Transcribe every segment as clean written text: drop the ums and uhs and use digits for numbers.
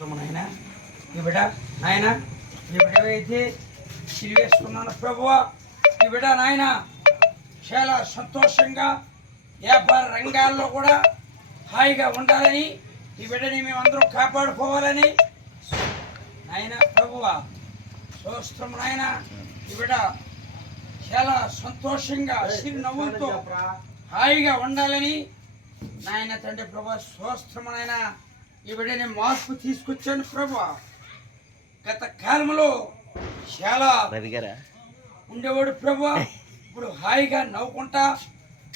నాయన ఈ బిడ్డ నాయన ఈ బిడ్డవైతే సిలివేసుకున్నాను ప్రభువా. ఈ బిడ్డ నాయన చాలా సంతోషంగా వ్యాపార రంగాల్లో కూడా హాయిగా ఉండాలని ఈ బిడ్డని మేమందరం కాపాడుకోవాలని నాయన ప్రభువా స్తోత్రం నాయన. ఈ బిడ్డ చాలా సంతోషంగా చిరునవ్వులతో హాయిగా ఉండాలని నాయన తండ్రి ప్రభా స్తోత్రం నాయన. ఈ బిడ్డని మార్పు తీసుకొచ్చాను ప్రభా. గత కాలంలో చాలా ఉండేవాడు ప్రభా, ఇప్పుడు హాయిగా నవ్వుకుంటా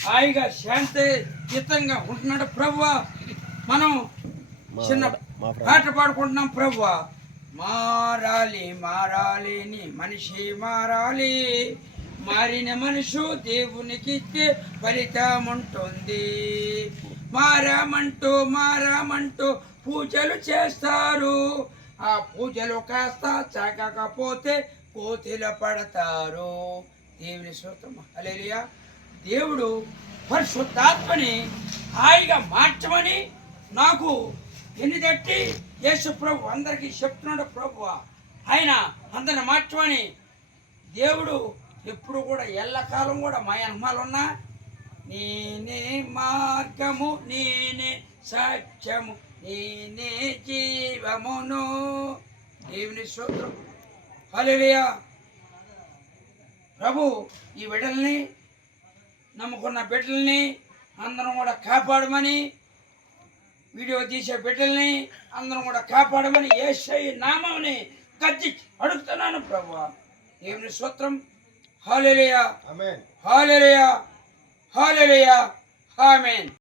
హాయిగా శాంతియుతంగా ఉంటున్నాడు ప్రభా. మనం చిన్న పాట పాడుకుంటున్నాం ప్రభా. మారాలి మారాలి నీ మనిషి మారాలి, మారిన మనుషు దేవునికి ఫలితం ఉంటుంది. మారామంటూ పూజలు చేస్తారు, ఆ పూజలు కాస్త చాకకపోతే కోతిల పడతారు. దేవుని స్తోత్రం హల్లెలూయా. దేవుడు పరిశుద్ధాత్మని హాయిగా మార్చమని నాకు ఎన్ని తట్టి యేసు ప్రభు అందరికీ చెప్తున్నాడు ప్రభు. ఆయన అందరిని మార్చమని దేవుడు ఎప్పుడు కూడా ఎల్లకాలం కూడా మా అనుమాలున్నా నేనే మార్గము నేనే సత్యము నేనే జీవమును. దేవుని స్తోత్రం హల్లెలూయా. ప్రభు ఈ బిడ్డల్ని నమ్ముకున్న బిడ్డల్ని అందరం కూడా కాపాడమని, వీడియో తీసే బిడ్డల్ని అందరం కూడా కాపాడమని యేసయ్య నామముని గద్దించి అడుగుతున్నాను ప్రభు. దేవుని స్తోత్రం హల్లెలూయా, హల్లెలూయా, హల్లెలూయా, ఆమేన్.